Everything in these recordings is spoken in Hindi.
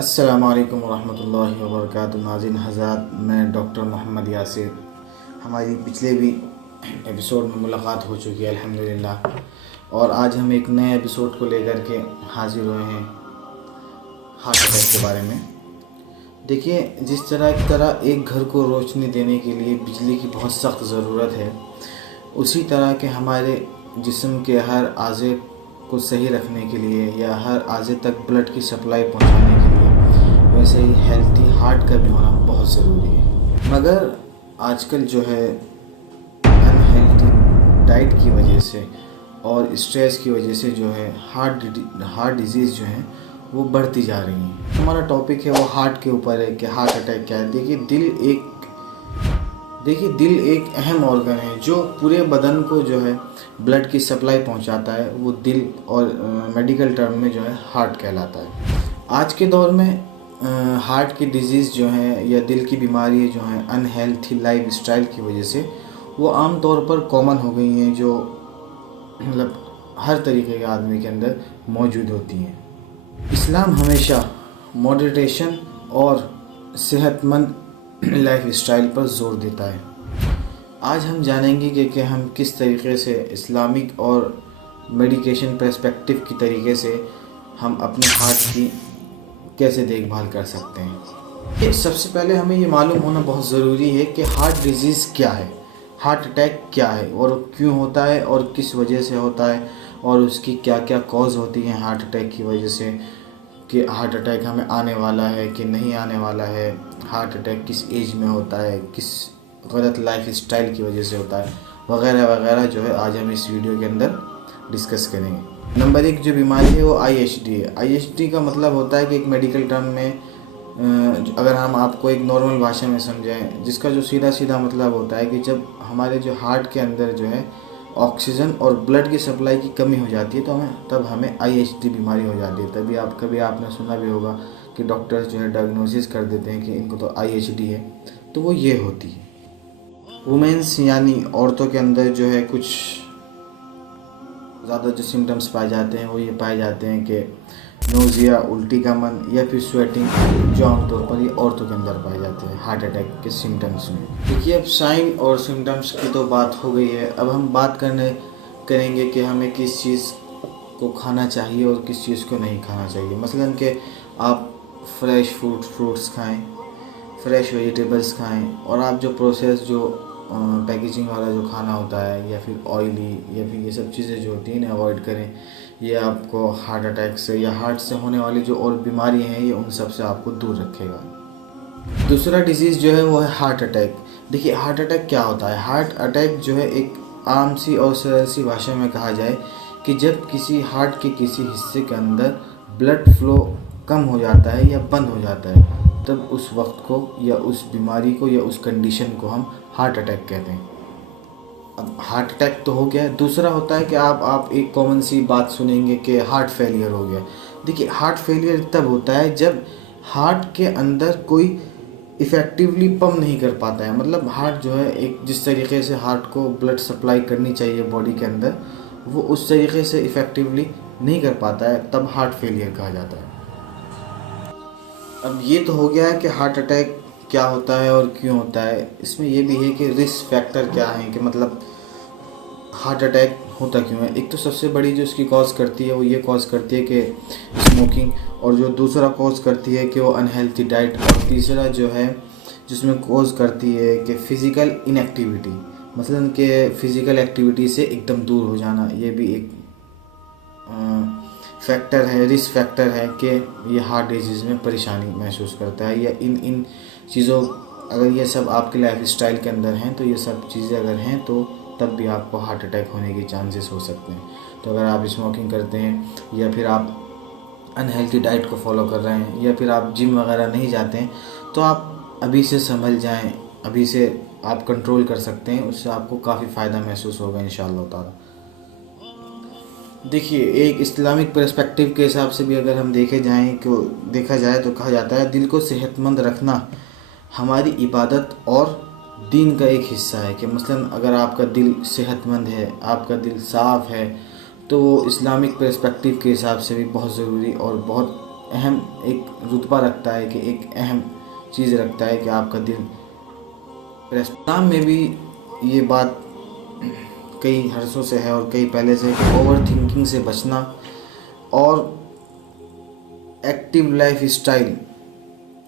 अस्सलामु अलैकुम वरहमतुल्लाहि वबरकातुहू। नाज़रीन हज़रात, मैं डॉक्टर मोहम्मद यासिर। हमारी पिछले भी एपिसोड में मुलाकात हो चुकी है अल्हम्दुलिल्लाह, और आज हम एक नए एपिसोड को लेकर के हाज़िर हुए हैं हार्ट अटैक के बारे में। देखिए, जिस तरह एक घर को रोशनी देने के लिए बिजली की बहुत सख्त ज़रूरत है, उसी तरह के हमारे जिस्म के हर आज़े को सही रखने के लिए या हर आज़े तक ब्लड की सप्लाई पहुंचाने के लिए वैसे ही हेल्थी हार्ट का भी होना बहुत ज़रूरी है। मगर आजकल जो है अनहेल्थी डाइट की वजह से और स्ट्रेस की वजह से जो है हार्ट डिजीज़ जो है वो बढ़ती जा रही हैं। हमारा टॉपिक है वो हार्ट के ऊपर है कि हार्ट अटैक क्या है। देखिए दिल एक अहम ऑर्गन है जो पूरे बदन को जो है ब्लड की सप्लाई पहुंचाता है। वो दिल और मेडिकल टर्म में जो है हार्ट कहलाता है। आज के दौर में हार्ट की डिजीज़ जो है या दिल की बीमारी जो है अनहेल्थी लाइफ स्टाइल की वजह से वो आम तौर पर कॉमन हो गई हैं, जो मतलब हर तरीके के आदमी के अंदर मौजूद होती हैं। इस्लाम हमेशा मॉडरेशन और सेहतमंद लाइफ स्टाइल पर जोर देता है। आज हम जानेंगे कि हम किस तरीके से इस्लामिक और मेडिकेशन पर्सपेक्टिव की तरीके से हम अपने हार्ट की कैसे देखभाल कर सकते हैं। ये सबसे पहले हमें ये मालूम होना बहुत ज़रूरी है कि हार्ट डिजीज़ क्या है, हार्ट अटैक क्या है और क्यों होता है और किस वजह से होता है और उसकी क्या क्या कॉज होती हैं हार्ट अटैक की वजह से, कि हार्ट अटैक हमें आने वाला है कि नहीं आने वाला है, हार्ट अटैक किस एज में होता है, किस गलत लाइफ स्टाइल की वजह से होता है, वगैरह वगैरह जो है आज हम इस वीडियो के अंदर डिस्कस करेंगे। नंबर 1 जो बीमारी है वो IHD है। IHD का मतलब होता है कि एक मेडिकल टर्म में अगर हम आपको एक नॉर्मल भाषा में समझाएं, जिसका जो सीधा मतलब होता है कि जब हमारे जो हार्ट के अंदर जो है ऑक्सीजन और ब्लड की सप्लाई की कमी हो जाती है तो तब हमें IHD बीमारी हो जाती है। तभी कभी आपने सुना भी होगा कि डॉक्टर्स जो है डायग्नोसिस कर देते हैं कि इनको तो IHD है, तो वो ये होती है। वुमेंस यानी औरतों के अंदर जो है कुछ ज़्यादा जो सिम्टम्स पाए जाते हैं वो ये पाए जाते हैं कि नोज़िया, उल्टी का मन या फिर स्वेटिंग, जो आमतौर पर ये औरतों के अंदर पाए जाते हैं हार्ट अटैक के सिम्टम्स में। देखिए, अब साइन और सिम्टम्स की तो बात हो गई है, अब हम बात करेंगे कि हमें किस चीज़ को खाना चाहिए और किस चीज़ को नहीं खाना चाहिए। मसलन कि आप फ्रेश फ्रूट्स खाएँ, फ्रेश वेजिटेबल्स खाएँ, और आप जो प्रोसेस जो पैकेजिंग वाला जो खाना होता है या फिर ऑयली या फिर ये सब चीज़ें जो होती हैं इन्हें अवॉइड करें। ये आपको हार्ट अटैक से या हार्ट से होने वाली जो और बीमारी हैं ये उन सब से आपको दूर रखेगा। दूसरा डिजीज़ जो है वो है हार्ट अटैक। देखिए, हार्ट अटैक क्या होता है। हार्ट अटैक जो है एक आम सी और सरल सी भाषा में कहा जाए कि जब किसी हार्ट के किसी हिस्से के अंदर ब्लड फ्लो कम हो जाता है या बंद हो जाता है, तब उस वक्त को या उस बीमारी को या उस कंडीशन को हम हार्ट अटैक कहते हैं। अब हार्ट अटैक तो हो गया है। दूसरा होता है कि आप एक कॉमन सी बात सुनेंगे कि हार्ट फेलियर हो गया। देखिए, हार्ट फेलियर तब होता है जब हार्ट के अंदर कोई इफ़ेक्टिवली पंप नहीं कर पाता है। मतलब हार्ट जो है एक जिस तरीके से हार्ट को ब्लड सप्लाई करनी चाहिए बॉडी के अंदर, वो उस तरीके से इफ़ेक्टिवली नहीं कर पाता है, तब हार्ट फेलियर कहा जाता है। अब ये तो हो गया है कि हार्ट अटैक क्या होता है और क्यों होता है। इसमें ये भी है कि रिस्क फैक्टर क्या है, कि मतलब हार्ट अटैक होता क्यों है। एक तो सबसे बड़ी जो इसकी कॉज करती है वो ये कॉज करती है कि स्मोकिंग, और जो दूसरा कॉज करती है कि वो अनहेल्थी डाइट, और तीसरा जो है जिसमें कॉज करती है कि फ़िज़िकल इनएक्टिविटी, मसलन कि फ़िज़िकल एक्टिविटी से एकदम दूर हो जाना। ये भी एक फैक्टर है, रिस्क फैक्टर है कि ये हार्ट डिजीज़ में परेशानी महसूस करता है। या इन चीज़ों, अगर ये सब आपके लाइफ स्टाइल के अंदर हैं, तो ये सब चीज़ें अगर हैं तो तब भी आपको हार्ट अटैक होने के चांसेस हो सकते हैं। तो अगर आप स्मोकिंग करते हैं या फिर आप अनहेल्थी डाइट को फॉलो कर रहे हैं या फिर आप जिम वगैरह नहीं जाते हैं, तो आप अभी से संभल जाएं, अभी से आप कंट्रोल कर सकते हैं। उससे आपको काफ़ी फ़ायदा महसूस होगा इंशाअल्लाह ताला। देखिए, एक इस्लामिक पर्सपेक्टिव के हिसाब से भी अगर हम देखा जाए तो कहा जाता है दिल को सेहतमंद रखना हमारी इबादत और दीन का एक हिस्सा है। कि मसलन अगर आपका दिल सेहतमंद है, आपका दिल साफ़ है, तो वो इस्लामिक पर्सपेक्टिव के हिसाब से भी बहुत ज़रूरी और बहुत अहम एक रुतबा रखता है, कि एक अहम चीज़ रखता है कि आपका दिल इस्लाम में भी ये बात कई हर्षों से है और कई पहले से, ओवर थिंकिंग से बचना और एक्टिव लाइफ स्टाइल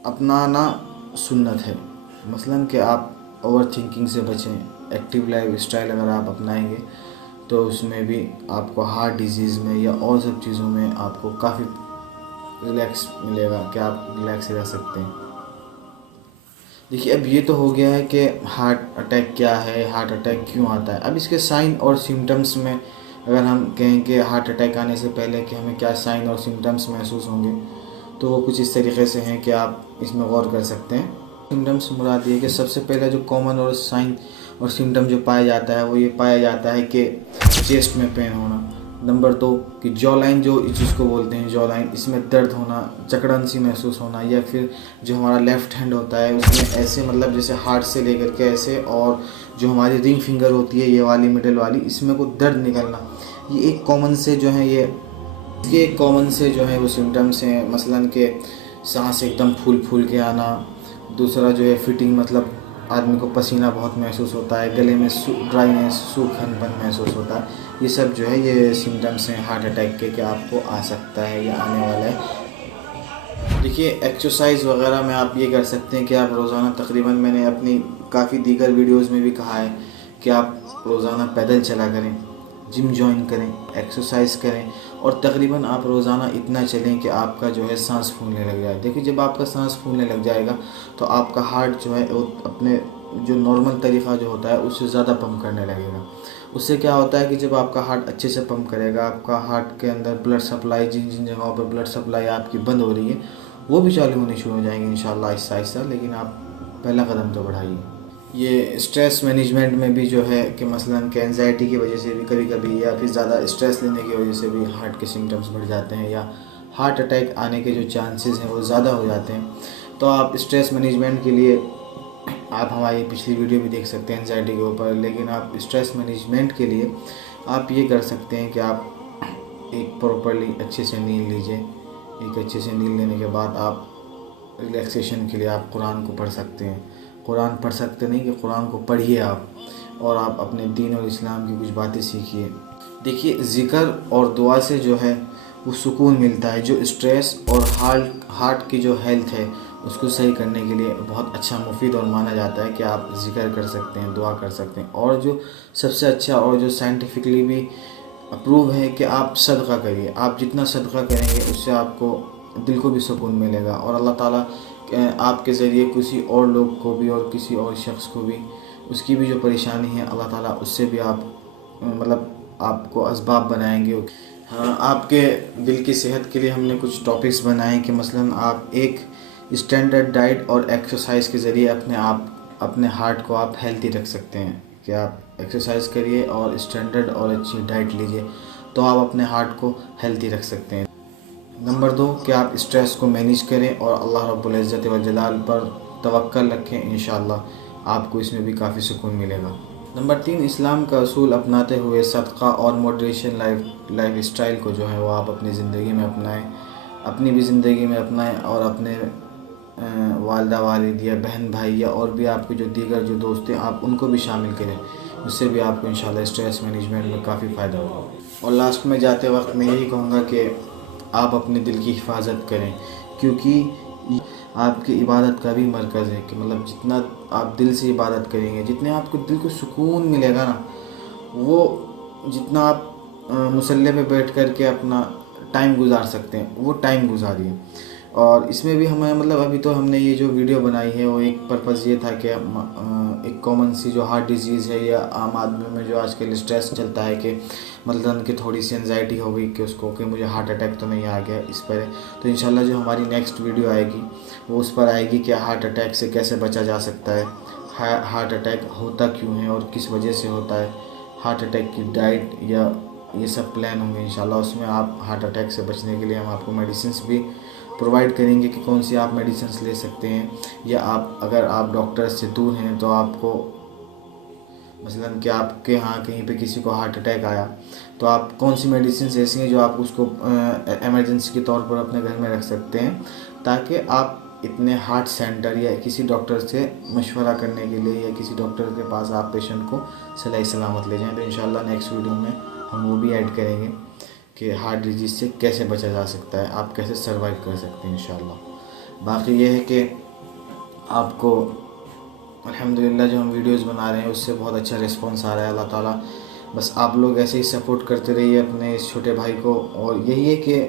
अपनाना सुन्नत है। मसलन कि आप ओवर थिंकिंग से बचें, एक्टिव लाइफ स्टाइल अगर आप अपनाएंगे तो उसमें भी आपको हार्ट डिजीज़ में या और सब चीज़ों में आपको काफ़ी रिलैक्स मिलेगा, कि आप रिलैक्स रह सकते हैं। देखिए, अब ये तो हो गया है कि हार्ट अटैक क्या है, हार्ट अटैक क्यों आता है। अब इसके साइन और सिम्टम्स में अगर हम कहें कि हार्ट अटैक आने से पहले कि हमें क्या साइन और सिम्टम्स महसूस होंगे, तो वो कुछ इस तरीके से हैं कि आप इसमें गौर कर सकते हैं। सिम्टम्स मुराद ये कि सबसे पहले जो कॉमन और साइन और सिम्टम जो पाया जाता है वो ये पाया जाता है कि चेस्ट में पेन होना। नंबर 2 कि जॉ लाइन, जो इस चीज़ को बोलते हैं जॉ लाइन, इसमें दर्द होना, जकड़न सी महसूस होना, या फिर जो हमारा लेफ़्ट हैंड होता है उसमें ऐसे मतलब जैसे हार्ट से लेकर के ऐसे, और जो हमारी रिंग फिंगर होती है ये वाली मिडिल वाली, इसमें को दर्द निकलना, ये एक कॉमन से जो है ये कॉमन से जो है वो सिम्टम्स हैं। मसलन के सांस एकदम फूल के आना। दूसरा जो है फिटिंग, मतलब आदमी को पसीना बहुत महसूस होता है, गले में ड्राइनेस, सूखापन महसूस होता है। ये सब जो है ये सिम्टम्स हैं हार्ट अटैक के, कि आपको आ सकता है या आने वाला है। देखिए, एक्सरसाइज वगैरह में आप ये कर सकते हैं कि आप रोज़ाना तकरीबन, मैंने अपनी काफ़ी दीगर वीडियोस में भी कहा है कि आप रोज़ाना पैदल चला करें, जिम ज्वाइन करें, एक्सरसाइज करें, और तकरीबन आप रोज़ाना इतना चलें कि आपका जो है सांस फूलने लग जाए। देखिए, जब आपका सांस फूलने लग जाएगा तो आपका हार्ट जो है वो अपने जो नॉर्मल तरीक़ा जो होता है उससे ज़्यादा पंप करने लगेगा। उससे क्या होता है कि जब आपका हार्ट अच्छे से पंप करेगा, आपका हार्ट के अंदर ब्लड सप्लाई, जिन जिन जगहों पर ब्लड सप्लाई आपकी बंद हो रही है वो भी चालू होनी शुरू हो जाएंगी इंशाल्लाह आहिस्ता आहिस्ता। लेकिन आप पहला कदम तो बढ़ाइए। ये स्ट्रेस मैनेजमेंट में भी जो है कि मसलन कि एंजाइटी की वजह से भी कभी कभी, या फिर ज़्यादा स्ट्रेस लेने की वजह से भी हार्ट के सिम्टम्स बढ़ जाते हैं, या हार्ट अटैक आने के जो चांसेस हैं वो ज़्यादा हो जाते हैं। तो आप स्ट्रेस मैनेजमेंट के लिए आप हमारी पिछली वीडियो भी देख सकते हैं एंजाइटी के ऊपर। लेकिन आप स्ट्रेस मैनेजमेंट के लिए आप ये कर सकते हैं कि आप एक प्रॉपरली अच्छे से नींद लीजिए। एक अच्छे से नींद लेने के बाद आप रिलैक्सेशन के लिए आप कुरान को पढ़ सकते हैं। कुरान पढ़ सकते नहीं, कि कुरान को पढ़िए आप, और आप अपने दीन और इस्लाम की कुछ बातें सीखिए। देखिए, ज़िक्र और दुआ से जो है वो सुकून मिलता है, जो स्ट्रेस और हार्ट की जो हेल्थ है उसको सही करने के लिए बहुत अच्छा मुफीद और माना जाता है कि आप ज़िक्र कर सकते हैं, दुआ कर सकते हैं। और जो सबसे अच्छा और जो साइंटिफिकली भी अप्रूव है कि आप सदका करिए। आप जितना सदका करेंगे उससे आपको दिल को भी सुकून मिलेगा, और अल्लाह ताला आपके ज़रिए किसी और लोग को भी और किसी और शख्स को भी उसकी भी जो परेशानी है अल्लाह ताला उससे भी आप मतलब आपको असबाब बनाएंगे। हाँ, आपके दिल की सेहत के लिए हमने कुछ टॉपिक्स बनाए कि मसलन आप एक स्टैंडर्ड डाइट और एक्सरसाइज के ज़रिए अपने हार्ट को आप हेल्दी रख सकते हैं। कि आप एक्सरसाइज करिए और स्टैंडर्ड और अच्छी डाइट लीजिए, तो आप अपने हार्ट को हेल्दी रख सकते हैं। नंबर 2 कि आप स्ट्रेस को मैनेज करें और अल्लाह रब्बुल इज़्ज़त व जलाल पर तवक्कल रखें, इंशाअल्लाह आपको इसमें भी काफ़ी सुकून मिलेगा। नंबर 3, इस्लाम का असूल अपनाते हुए सदका और मॉडरेशन लाइफ स्टाइल को जो है वो आप अपनी ज़िंदगी में अपनाएं, अपनी भी ज़िंदगी में अपनाएं, और अपने वालदा वालिद या बहन भाई या और भी आपके जो दीगर जो दोस्त हैं आप उनको भी शामिल करें। उससे भी आपको इंशाल्लाह स्ट्रेस मैनेजमेंट में काफ़ी फ़ायदा होगा। और लास्ट में जाते वक्त मैं यही कहूँगा कि आप अपने दिल की हिफाजत करें, क्योंकि आपकी इबादत का भी मरकज़ है। कि मतलब जितना आप दिल से इबादत करेंगे, जितने आपको दिल को सुकून मिलेगा ना, वो जितना आप मुसल्ले पे बैठ कर के अपना टाइम गुजार सकते हैं वो टाइम गुजारिए। और इसमें भी हमें मतलब अभी तो हमने ये जो वीडियो बनाई है वो एक पर्पज़ ये था कि एक कॉमन सी जो हार्ट डिजीज़ है या आम आदमी में जो आजकल स्ट्रेस चलता है कि मतलब कि थोड़ी सी एंजाइटी हो गई कि उसको कि मुझे हार्ट अटैक तो नहीं आ गया इस पर। तो इंशाल्लाह जो हमारी नेक्स्ट वीडियो आएगी वो उस पर आएगी कि हार्ट अटैक से कैसे बचा जा सकता है, हार्ट अटैक होता क्यों है और किस वजह से होता है, हार्ट अटैक की डाइट या ये सब प्लान होंगे इंशाल्लाह। उसमें आप हार्ट अटैक से बचने के लिए हम आपको मेडिसिन भी प्रोवाइड करेंगे कि कौन सी आप मेडिसिन ले सकते हैं, या आप अगर आप डॉक्टर से दूर हैं तो आपको मसलन कि आपके यहाँ कहीं पे किसी को हार्ट अटैक आया तो आप कौन सी मेडिसिन ऐसी हैं जो आप उसको इमरजेंसी के तौर पर अपने घर में रख सकते हैं, ताकि आप इतने हार्ट सेंटर या किसी डॉक्टर से मशवरा करने के लिए या किसी डॉक्टर के पास आप पेशेंट को सही सलामत ले जाएं। तो इंशाल्लाह नेक्स्ट वीडियो में हम वो भी ऐड करेंगे कि हार्ट डिजीज़ से कैसे बचा जा सकता है, आप कैसे सर्वाइव कर सकते हैं इंशाल्लाह। बाकी ये है कि आपको अल्हम्दुलिल्लाह जो हम वीडियोस बना रहे हैं उससे बहुत अच्छा रिस्पांस आ रहा है। अल्लाह ताला बस आप लोग ऐसे ही सपोर्ट करते रहिए अपने इस छोटे भाई को। और यही है कि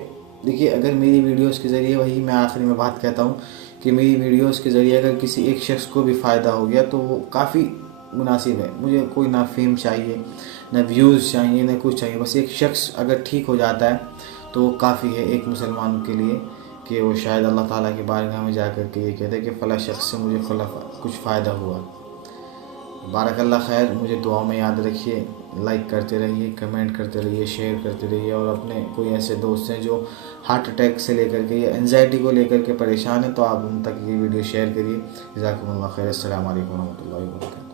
देखिए, अगर मेरी वीडियोस के ज़रिए, वही मैं आखिरी में बात कहता हूँ कि मेरी वीडियोस के ज़रिए अगर किसी एक शख्स को भी फ़ायदा हो गया तो वो काफ़ी मुनासिब है। मुझे कोई ना फेम चाहिए, ना व्यूज़ चाहिए, ना कुछ चाहिए। बस एक शख्स अगर ठीक हो जाता है तो वो काफ़ी है एक मुसलमान के लिए, कि वो शायद अल्लाह ताला की बारगाह में जाकर के ये कहते कि फ़ला शख्स से मुझे फ़ला कुछ फ़ायदा हुआ। बारकल्लाह खैर। मुझे दुआओं में याद रखिए, लाइक करते रहिए, कमेंट करते रहिए, शेयर करते रहिए। और अपने कोई ऐसे दोस्त हैं जो हार्ट अटैक से लेकर के या एंजाइटी को लेकर के परेशान है तो आप उन तक ये वीडियो शेयर करिए। जज़ाकुमुल्लाह खैर। अस्सलामु अलैकुम वरहमतुल्लाहि वबरकातुहू।